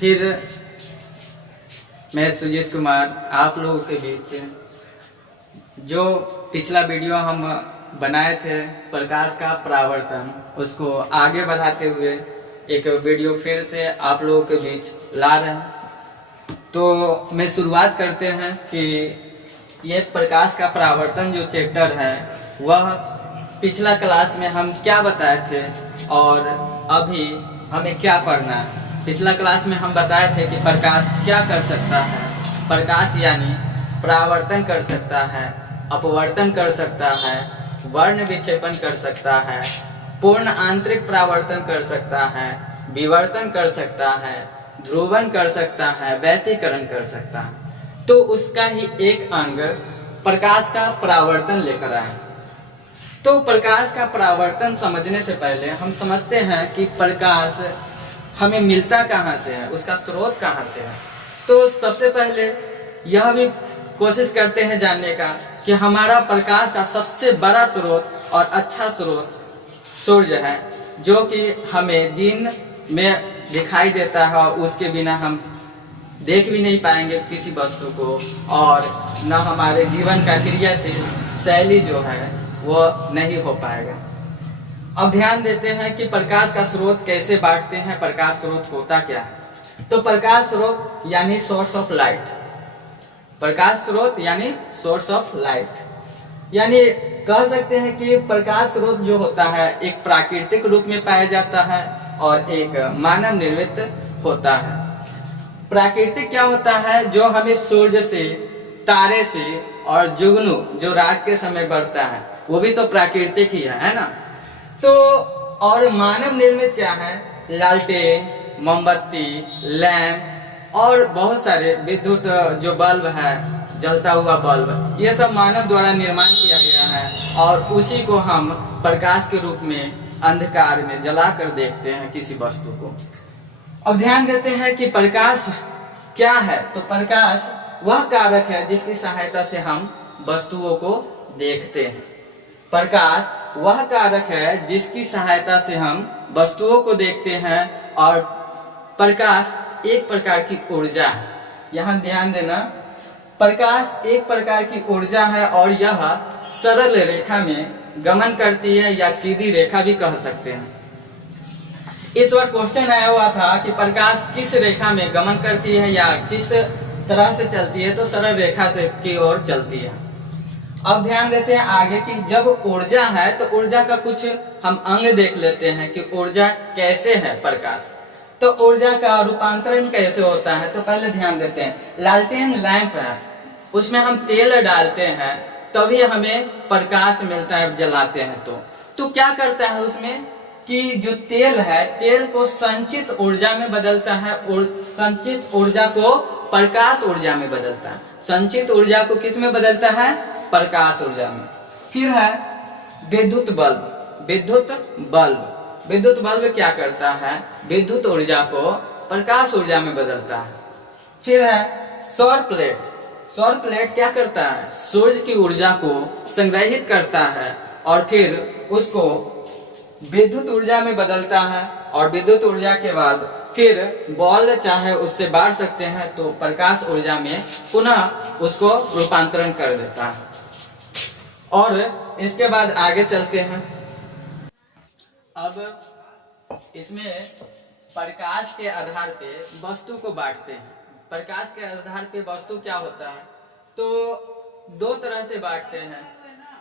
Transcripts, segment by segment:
फिर मैं सुजीत कुमार आप लोगों के बीच जो पिछला वीडियो हम बनाए थे प्रकाश का परावर्तन, उसको आगे बढ़ाते हुए एक वीडियो फिर से आप लोगों के बीच ला रहे हैं। तो मैं शुरुआत करते हैं कि ये प्रकाश का परावर्तन जो चैप्टर है वह पिछला क्लास में हम क्या बताए थे और अभी हमें क्या पढ़ना है। पिछला क्लास में हम बताए थे कि प्रकाश क्या कर सकता है। प्रकाश यानी परावर्तन कर सकता है, अपवर्तन कर सकता है, वर्ण विक्षेपण कर सकता है, पूर्ण आंतरिक परावर्तन कर सकता है, विवर्तन कर सकता है, ध्रुवन कर सकता है, व्यतिकरण कर सकता है। तो उसका ही एक अंग प्रकाश का परावर्तन लेकर आए। तो प्रकाश का परावर्तन समझने से पहले हम समझते हैं कि प्रकाश हमें मिलता कहाँ से है, उसका स्रोत कहाँ से है। तो सबसे पहले यह भी कोशिश करते हैं जानने का कि हमारा प्रकाश का सबसे बड़ा स्रोत और अच्छा स्रोत सूर्य है, जो कि हमें दिन में दिखाई देता है और उसके बिना हम देख भी नहीं पाएंगे किसी वस्तु को, और न हमारे जीवन का क्रियाशील शैली जो है वो नहीं हो पाएगा। अब ध्यान देते हैं कि प्रकाश का स्रोत कैसे बांटते हैं, प्रकाश स्रोत होता क्या है। तो प्रकाश स्रोत यानी सोर्स ऑफ लाइट, प्रकाश स्रोत यानी सोर्स ऑफ लाइट, यानी कह सकते हैं कि प्रकाश स्रोत जो होता है एक प्राकृतिक रूप में पाया जाता है और एक मानव निर्मित होता है। प्राकृतिक क्या होता है? जो हमें सूर्य से, तारे से और जुगनू जो रात के समय बढ़ता है वो भी तो प्राकृतिक ही है ना। तो और मानव निर्मित क्या है? लालटेन, मोमबत्ती, लैंप और बहुत सारे विद्युत जो बल्ब है, जलता हुआ बल्ब, ये सब मानव द्वारा निर्माण किया गया है और उसी को हम प्रकाश के रूप में अंधकार में जलाकर देखते हैं किसी वस्तु को। अब ध्यान देते हैं कि प्रकाश क्या है। तो प्रकाश वह कारक है जिसकी सहायता से हम वस्तुओं को देखते हैं। प्रकाश वह कारक है जिसकी सहायता से हम वस्तुओं को देखते हैं और प्रकाश एक प्रकार की ऊर्जा है। यहाँ ध्यान देना, प्रकाश एक प्रकार की ऊर्जा है और यह सरल रेखा में गमन करती है या सीधी रेखा भी कह सकते हैं। इस बार क्वेश्चन आया हुआ था कि प्रकाश किस रेखा में गमन करती है या किस तरह से चलती है, तो सरल रेखा से की ओर चलती है। अब ध्यान देते हैं आगे कि जब ऊर्जा है तो ऊर्जा का कुछ हम अंग देख लेते हैं कि ऊर्जा कैसे है प्रकाश। तो ऊर्जा का रूपांतरण कैसे होता है, तो पहले ध्यान देते हैं लालटेन लैंप है, उसमें हम तेल डालते हैं तभी हमें प्रकाश मिलता है जलाते हैं। तो क्या करता है उसमें कि जो तेल है, तेल को संचित ऊर्जा में बदलता है, संचित ऊर्जा को प्रकाश ऊर्जा में बदलता है। संचित ऊर्जा को किस में बदलता है? प्रकाश ऊर्जा में। फिर है विद्युत बल्ब। विद्युत बल्ब, विद्युत बल्ब क्या करता है? विद्युत ऊर्जा को प्रकाश ऊर्जा में बदलता है। फिर है सौर प्लेट। सौर प्लेट क्या करता है? सूर्य की ऊर्जा को संग्रहित करता है और फिर उसको विद्युत ऊर्जा में बदलता है और विद्युत ऊर्जा के बाद फिर बॉल चाहे उससे बाढ़ सकते हैं तो प्रकाश ऊर्जा में पुनः उसको रूपांतरण कर देता है। और इसके बाद आगे चलते हैं। अब इसमें प्रकाश के आधार पे वस्तु को बांटते हैं। प्रकाश के आधार पे वस्तु क्या होता है? तो दो तरह से बांटते हैं,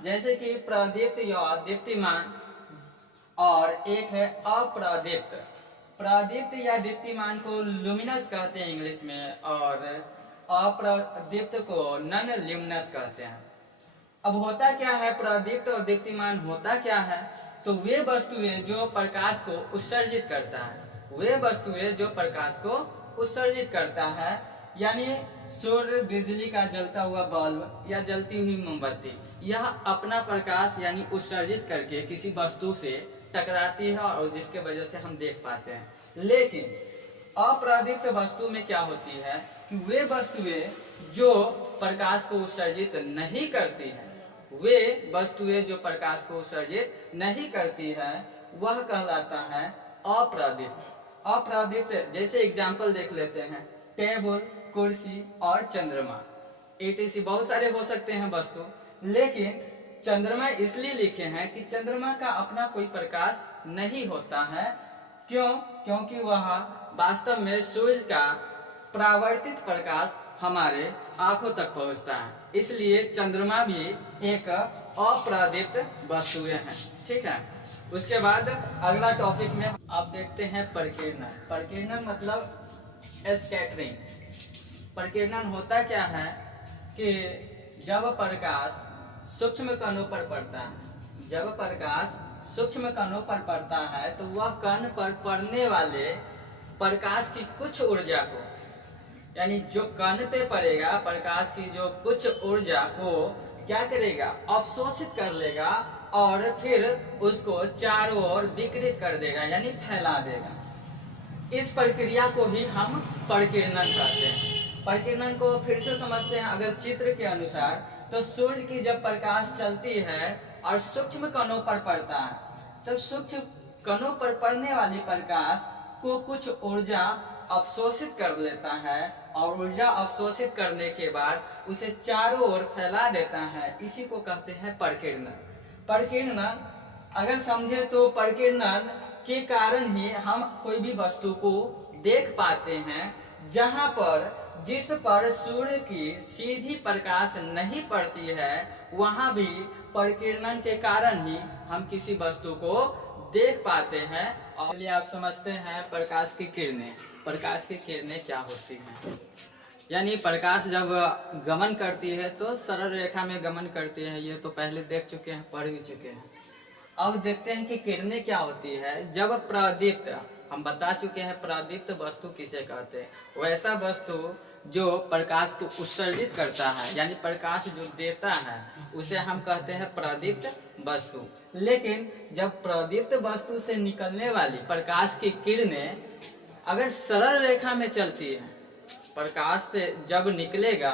जैसे कि प्रदीप्त या दीप्तिमान और एक है अप्रदीप्त। प्रदीप्त या दीप्तिमान को लुमिनस कहते हैं इंग्लिश में और अप्रदीप्त को नॉन ल्यूमिनस कहते हैं। अब होता क्या है? प्रदीप्त और दीप्तिमान होता क्या है? तो वे वस्तुएं जो प्रकाश को उत्सर्जित करता है, वे वस्तुएं जो प्रकाश को उत्सर्जित करता है, यानी सूर्य, बिजली का जलता हुआ बल्ब या जलती हुई मोमबत्ती, यह अपना प्रकाश यानी उत्सर्जित करके किसी वस्तु से टकराती है और जिसके वजह से हम देख पाते हैं। लेकिन अप्रदीप्त वस्तु में क्या होती है कि वे वस्तुएं जो प्रकाश को उत्सर्जित नहीं करती है, वे वस्तुएं जो प्रकाश को उत्सर्जित नहीं करती है वह कहलाता है अप्रदीप्त। अप्रादित्य जैसे एग्जाम्पल देख लेते हैं, टेबल, कुर्सी और चंद्रमा, etc बहुत सारे हो सकते हैं वस्तु, लेकिन चंद्रमा इसलिए लिखे हैं कि चंद्रमा का अपना कोई प्रकाश नहीं होता है। क्यों? क्योंकि वह वास्तव में सूर्य का परावर्तित प्रकाश हमारे आंखों तक पहुंचता है, इसलिए चंद्रमा भी एक अपरादित वस्तुएं हैं। ठीक है, उसके बाद अगला टॉपिक में आप देखते हैं प्रकीर्णन। प्रकीर्णन मतलब स्कैटरिंग। प्रकीर्णन होता क्या है कि जब प्रकाश सूक्ष्म कणों पर पड़ता है, जब प्रकाश सूक्ष्म कणों पर पड़ता है तो वह कण पर पड़ने वाले प्रकाश की कुछ ऊर्जा को, यानी जो कण पे पड़ेगा प्रकाश की जो कुछ ऊर्जा को क्या करेगा, अवशोषित कर लेगा और फिर उसको चारों ओर विकिरित कर देगा, यानी फैला देगा। इस प्रक्रिया को ही हम प्रकीर्णन कहते हैं। प्रकीर्णन को फिर से समझते हैं। अगर चित्र के अनुसार तो सूर्य की जब प्रकाश चलती है और सूक्ष्म कणों पर पड़ता है, तब सूक्ष्म कणों पर पड़ने वाली प्रकाश को कुछ ऊर्जा अवशोषित कर लेता है और ऊर्जा अवशोषित करने के बाद उसे चारों ओर फैला देता है। इसी को कहते हैं प्रकीर्णन। प्रकीर्णन अगर समझे तो प्रकीर्णन के कारण ही हम कोई भी वस्तु को देख पाते हैं, जहां पर जिस पर सूर्य की सीधी प्रकाश नहीं पड़ती है वहां भी प्रकीर्णन के कारण ही हम किसी वस्तु को देख पाते हैं। और चलिए आप समझते हैं प्रकाश की किरणें। प्रकाश की किरणें क्या होती हैं? यानी प्रकाश जब गमन करती है तो सरल रेखा में गमन करती है, ये तो पहले देख चुके हैं, पढ़ भी चुके हैं। अब देखते हैं कि किरणें क्या होती है। जब प्रदीप्त, हम बता चुके हैं प्रदीप्त वस्तु किसे कहते हैं, वैसा वस्तु जो प्रकाश को उत्सर्जित करता है, यानी प्रकाश जो देता है उसे हम कहते हैं प्रदीप्त वस्तु। लेकिन जब प्रदीप्त वस्तु से निकलने वाली प्रकाश की किरणें अगर सरल रेखा में चलती है, प्रकाश से जब निकलेगा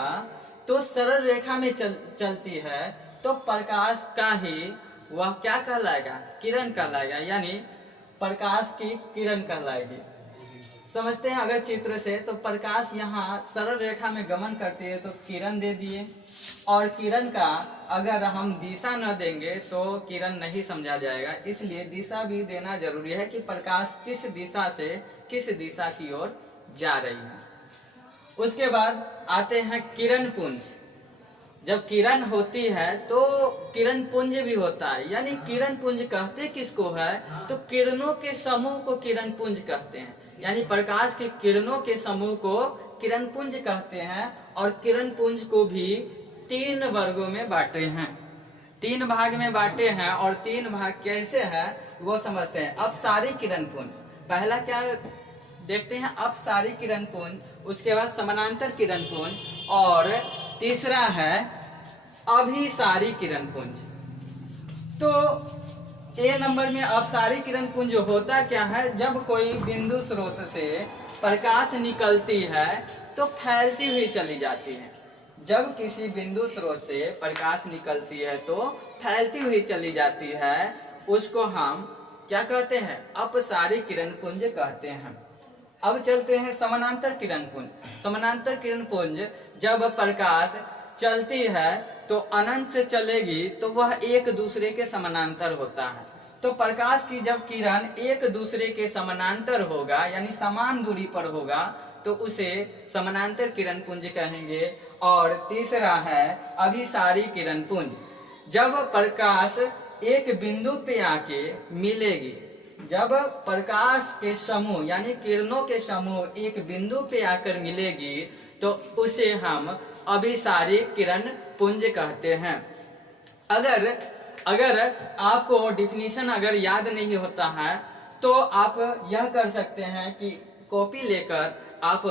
तो सरल रेखा में चलती है, तो प्रकाश का ही वह क्या कहलाएगा, किरण कहलाएगा, यानी प्रकाश की किरण कहलाएगी। समझते हैं अगर चित्र से, तो प्रकाश यहाँ सरल रेखा में गमन करती है तो किरण दे दिए, और किरण का अगर हम दिशा न देंगे तो किरण नहीं समझा जाएगा, इसलिए दिशा भी देना जरूरी है कि प्रकाश किस दिशा से किस दिशा की ओर जा रही है। उसके बाद आते हैं किरण पुंज। जब किरण होती है तो किरण पुंज भी होता है, यानी किरण पुंज कहते किसको है, तो किरणों के समूह को किरण पुंज कहते हैं, यानी प्रकाश की किरणों के समूह को किरण पुंज कहते हैं। और किरण पुंज को भी 3 वर्गों में बांटे हैं, 3 भाग में बांटे हैं, और 3 भाग कैसे है वो समझते हैं। अपसारी किरण पुंज, पहला क्या देखते हैं, अपसारी किरण पुंज, उसके बाद समानांतर किरण पुंज, और तीसरा है अभिसारी किरण पुंज। तो ए नंबर में अपसारी किरण पुंज होता क्या है, जब कोई बिंदु स्रोत से प्रकाश निकलती है तो फैलती हुई चली जाती है। जब किसी बिंदु स्रोत से प्रकाश निकलती है तो फैलती हुई चली जाती है, उसको हम क्या कहते हैं, अपसारी किरण पुंज कहते हैं। अब चलते हैं समानांतर किरण पुंज। समानांतर किरण पुंज, जब प्रकाश चलती है तो अनंत से चलेगी तो वह एक दूसरे के समानांतर होता है। तो प्रकाश की जब किरण एक दूसरे के समानांतर होगा, यानी समान दूरी पर होगा, तो उसे समानांतर किरण पुंज कहेंगे। और तीसरा है अभिसारी किरण पुंज। जब प्रकाश एक बिंदु पे आके मिलेगी, जब प्रकाश के समूह यानी किरणों के समूह एक बिंदु पे आकर मिलेगी तो उसे हम अभिसारी किरण पुंज कहते हैं। अगर आपको डिफिनीशन अगर याद नहीं होता है तो आप यह कर सकते हैं कि कॉपी लेकर आप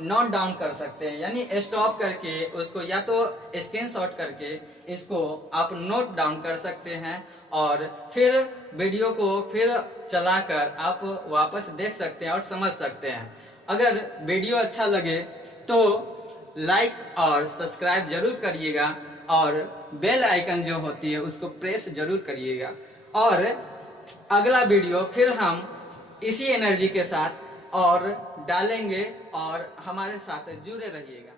नोट डाउन कर सकते हैं, यानी स्टॉप करके उसको या तो स्क्रीनशॉट करके इसको आप नोट डाउन कर सकते हैं, और फिर वीडियो को फिर चलाकर आप वापस देख सकते हैं और समझ सकते हैं। अगर वीडियो अच्छा लगे तो लाइक और सब्सक्राइब जरूर करिएगा, और बेल आइकन जो होती है उसको प्रेस जरूर करिएगा। और अगला वीडियो फिर हम इसी एनर्जी के साथ और डालेंगे और हमारे साथ जुड़े रहिएगा।